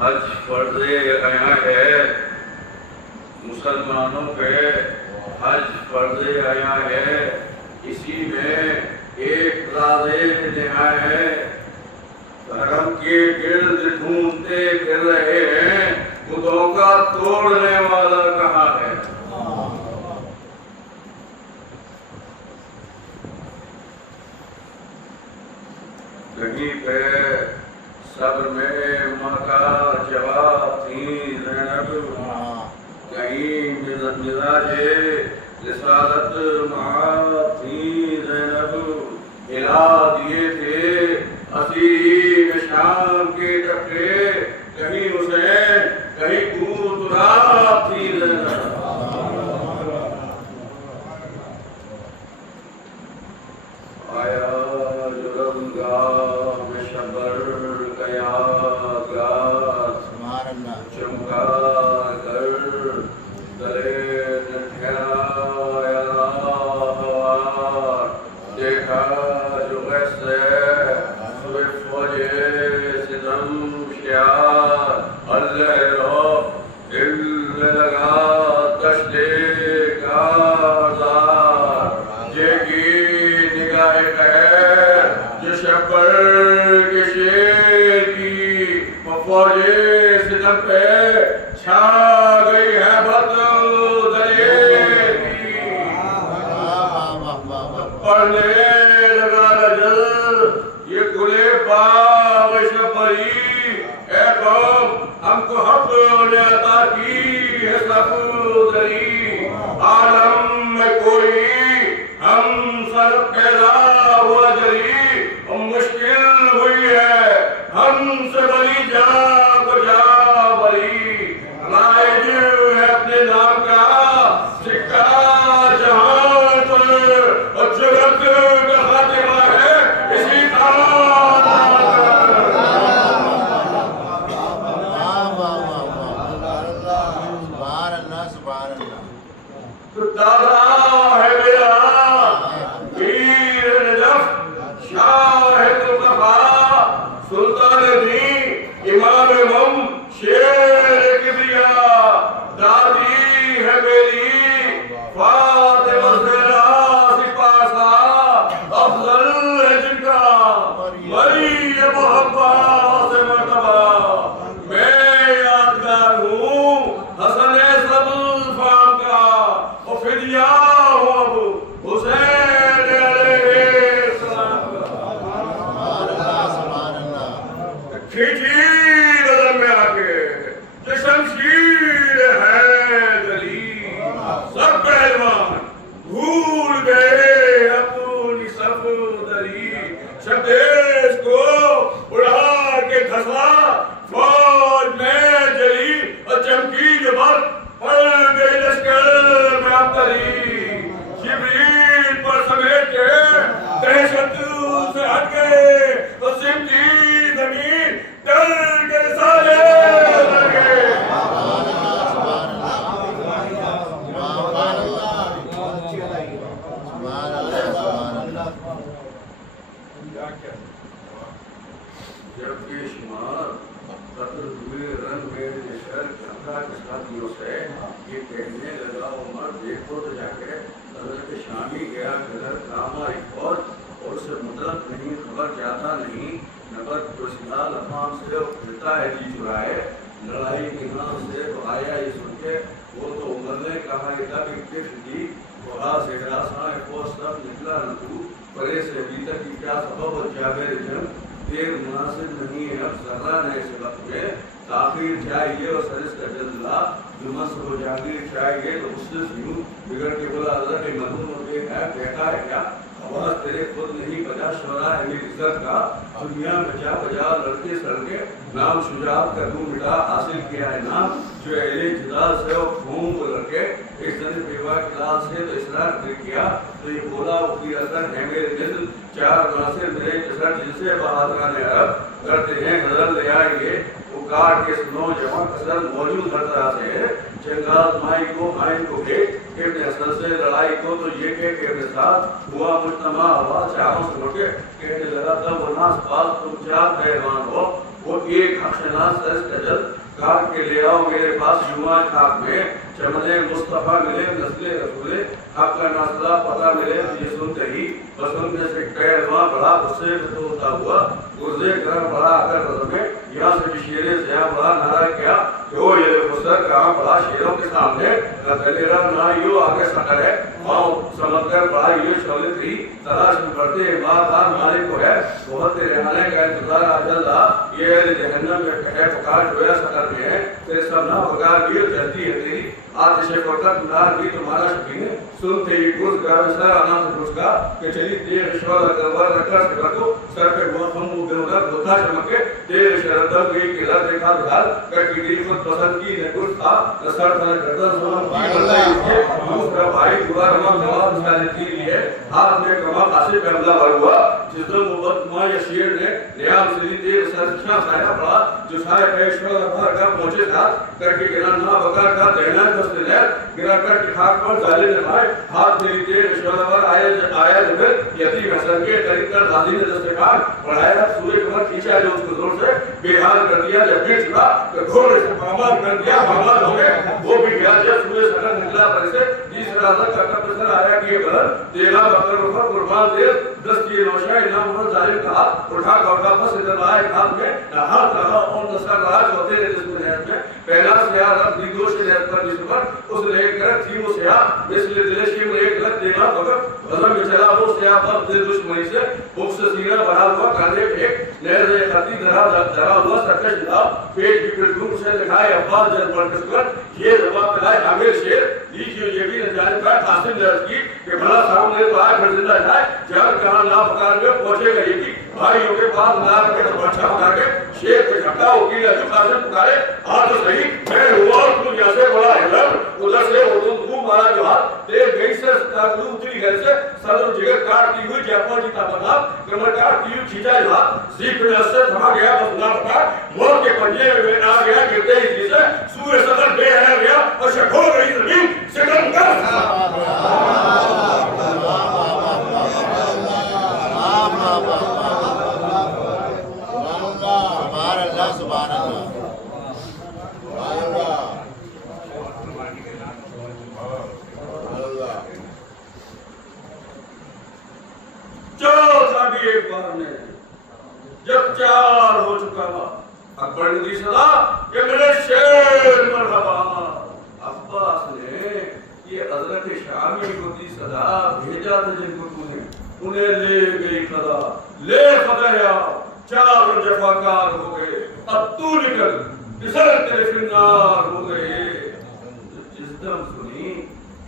حج فرض عیاں ہے مسلمانوں پہ، حج فرض عیاں ہے، اسی میں ایک راز نہایت ہے، حرم کے گرد ڈھونڈتے پھر رہے ہیں بتوں کا توڑنے والا کہاں ہے۔ کہیں پہ صبر میں ماں کا جواب تھی زینب، کہیں مزاج رسالت ماں تھی زینب، ہلا دیے تھے اسیر شام کے ٹکرے، کہیں حسین کہیں گورترا تھی زینب۔ آیا جو رنگاہ میں شبر گیا گات، چمکا کر گلے نے ٹھہرایا ہوا، دیکھا جو ویسے سوئے فوجے ستم شیار، اللہ رو دل لگا دشتے کارزار، جیگی نگاہ قہر جو شبر کے شیر کی، وہ فوجے ستم پہ چھا گئی ہے بت دلیر کی، پڑھنے لگا رجل یہ گلے باغ شبری، اے قوم ہم کو حق نے عطا کی ہے صفدری، عالم میں کوئی ہم سر پیدا ہوا جری، اور مشکل ہوئی ہے ہم سے بری جا کو جا بری، رائج ہے اپنے نام کا سکہ جہاں پر، اور جرت کا خاتمہ ہے اسی تار تو دادا ہے میرا پیر نجف شاہد مصطفیٰ سلطان دین امام مم شیر کبریا، دادی ہے میری فاطمہ زہرا سپاسا، افضل ہے جن کا مریم محبہ سے مرتبہ، میں یادگار ہوں حسن سب فام کا، اور فدیہ ہوں اب حسین علیہ السلام کا، کھینچی نظر میں آ کے جو شمشیر ہے دلی، سب پہلوان بھول گئے اپنی صفدری، شبدیش کو اڑا کے دھسا فوج میں جلی، اور چمکی جو بات پڑ گئی لشکر میں ابتری، جبریل پر سمیٹ کے دہشت سے ہٹ گئے تو سمتی زمین ڈر کے سارے لگے۔ جب کے شمار قتل ہوئے رنگ میں شہر جھنکا کے ساتھیوں سے یہ کہنے لگا عمر دیکھو تو جا کے حضرت شامی گیا گھر کام آئی فوج، اور اسے مطلب نہیں خبر جاتا نہیں، نبر کو سلال افام سے پھرتا ہے جی چرائے، لڑائی کی نام سے تو آیا یہ سن کے، وہ تو عمر نے کہا یہ تب اکتف دی، وہاں سے گراسان فوج سب نکلا نہ تو، پرے سے ابھی تک کی کیا سبب اور جاگر جنگ، دیر مناسب نہیں ہے اب ذرہ نئے سے وقت میں، تاخیر چاہیے اور سرس کا جلدہ، جو مصر و جاگیر چاہیے تو اس سے یوں بگڑ کے بولا حضرت مدن ہوتے ہے کہتا ہے کیا، آواز تیرے خود نہیں بجا شورا ہے میری عزت کا، دنیا بجا بجا لڑکے سڑکے، نام شجاعت کا دوں مٹا حاصل کیا ہے نام، جو اہل جدال سے اور خون کو لڑکے، ایک زن بیوہ کلال سے تو اسرار کر کیا، تو یہ بولا اپنی اثر ہے میرے نسل، چار مناصر میرے جسر جن سے بہادران عرب کرتے ہیں نظر لے آئیے، وہ کاٹ کے سنو جوان اثر موجود ہر طرح سے، چنگاز مائی کو مائن کو بھیٹ، کہ اپنے اثر سے لڑائی کو تو یہ کہ اپنے ساتھ ہوا مجتمع آواز چاہوں سے لوٹے، کہنے لگا تب وہ ناس پاس تم چار پہلوان ہو، وہ ایک حقنا سرس کجل کاٹ کے لے آؤ میرے پاس جمعہ خاک میں چمنے مصطفیٰ ملے نسل رسول حق کا ناسلہ پتہ ملے یہ سنتے ہی بسن میں سے قیرواں بڑا غصے میں تو ہوتا ہوا گرزے کرم بڑا اگر رضمے یہاں سے شیر زیاں بڑا نعرہ کیا کہ وہ یہ خسر کہاں بڑا شیروں کے سامنے دلیرہ نہ یوں آگے سکر ہے ماں سمجھ کر بڑا یہ شولت ہی تلاش میں پڑتے بات آن مالک کو ہے بہت رہانے کا انتظار آجلہ یہ جہنم میں کہے پکار جویا سکر میں ہے تیرے سب نہ پکار بھی جلدی ہے تیری آتش فرقت نار بھی تمہارا شکین ہے سنتے ہی گرز گرام سر آنا سے گرز کا کہ چلی تیر شوال اگربار رکھا سے رکھو سر پہ گوہ خم و بہتر دھوتا چمکے تیر شردم گئی قلعہ دیکھا دھال کر کی دل خود پسند کی نے گرز تھا نصر تھا گردن سنم کی بلدہ اس کے دوسرا بھائی دوار امام جواب مسالے کی لیے ہاتھ میں کما قاسب پہ حملہ بھر ہوا جس دن محبت ماں یا شیر نے نیام سلی تیر سر چھا سایہ پڑا جو سایہ پیشوال اگربار کا پہنچے ساتھ کر کے گران نہ بکار کا دینا گرا کر کے خاک پر ظالم نے مائے ہاتھ میری تیر شولور آیا جبر یتیم حسن کے قریب کر غازی نے دستکار بڑھایا سورے کمر کھینچا جو اس کو زور سے بے حال کر دیا جب پیٹ چکا کہ گھوڑے سے پامال کر دیا پامال ہو گئے وہ بھی گیا جب سورے سکر نکلا پر سے تیسرا حضرت کا کب سر آیا کہ بلر دینا بکر وفر قربان دیر دست کی نوشائی نام اور ظالم کہا اٹھا کا پس ادھر آئے ہاتھ میں نہ ہاتھ رہا اور نصر رہا جو تیرے جس کو نہت میں پہلا سیاہ رب دیدوش نہت پر جس پر اس نے ایک کرت تھی وہ سیاہ مثل دلشی میں ایک لت دینا فقط غزم میں چلا وہ سیاہ بب دل دشمنی سے بکس سینہ بڑھا ہوا کاندے ایک نہر خطی درہ ہوا سرکش دھاپ پیٹ بھی پھر دھوم سے دکھائے عباس جل پر کسکر یہ زبان پلائے عامر شیر لیجیے یہ بھی نجانب کا قاسم درد کی کہ بھلا سامنے تو آئے پھر زندہ جائے جہاں کہاں نا پکار میں پہنچے گا یہ بھی بھائیوں کے پاس نار کے تماشا پکا کے شیر کے چھکا وکیل جو قاسم پکارے ہاں تو صحیح میں ہوا تو یہاں سے بڑا ہلر ادھر سے وہ مارا جو ہاتھ دیر گئی سے ستاگلو اتری گھر سے صدر جگر کارتی ہوئی جاپا جی تابناب کمر کارتی ہوئی کھیچا جو ہاتھ زیپ نے اس سے تھما گیا بس نا پکار موت کے پنجے میں آ گیا گرتے ہی تھی سے سورے صدر بے حیل گیا اور شکھو رہی زمین سکن کر ایک بار میں جب چار ہو چکا اکبر نے دی صدا کہ میرے شیر مرحبا عباس نے یہ حضرت شامی کو دی صدا بھیجا تھا جن کو تو نے انہیں لے گئی قضا لے فتحیا چار جفاکار ہو گئے اب تو نکل کسر تیرے فنار ہو گئے جس دم سنی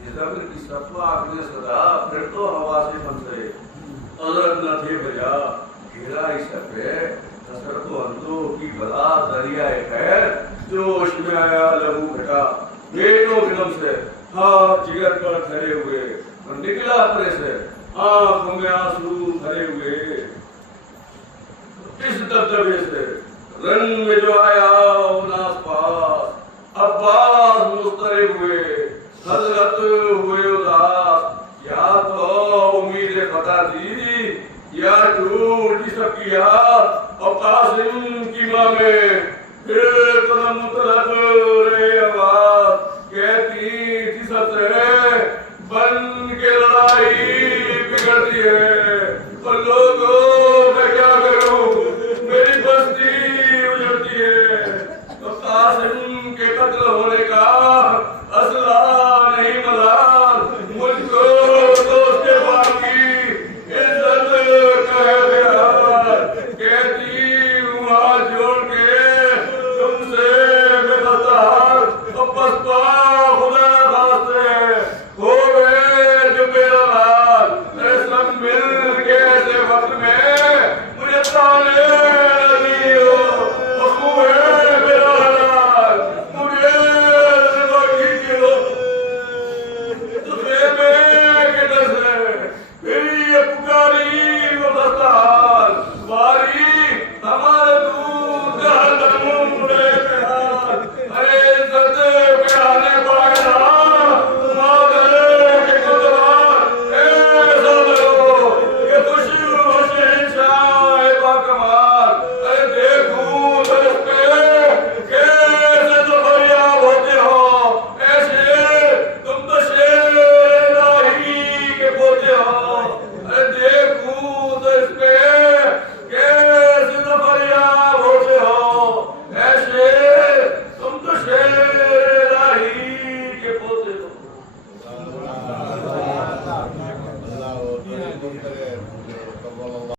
زمر کی صفحہ نے صدا پھر تو ہوا سے پھنسے حضرت نہ تھے بجا گھیرا اس پہ حسرت و اندو کی بلا دریائے خیر جوش میں آیا لہو گھٹا بیٹوں کے دم سے ہاتھ جگر پر دھرے ہوئے اور نکلا اپنے سے آنکھوں میں آنسو بھرے ہوئے اس دبدبے سے رنگ میں جو آیا ناس پاس عباس مضطرب ہوئے حضرت ہوئے اداس یا تو امید فتح دی یا ٹوٹی سب کی یاد اور قاسم کی ماں میں پھر تو مطلب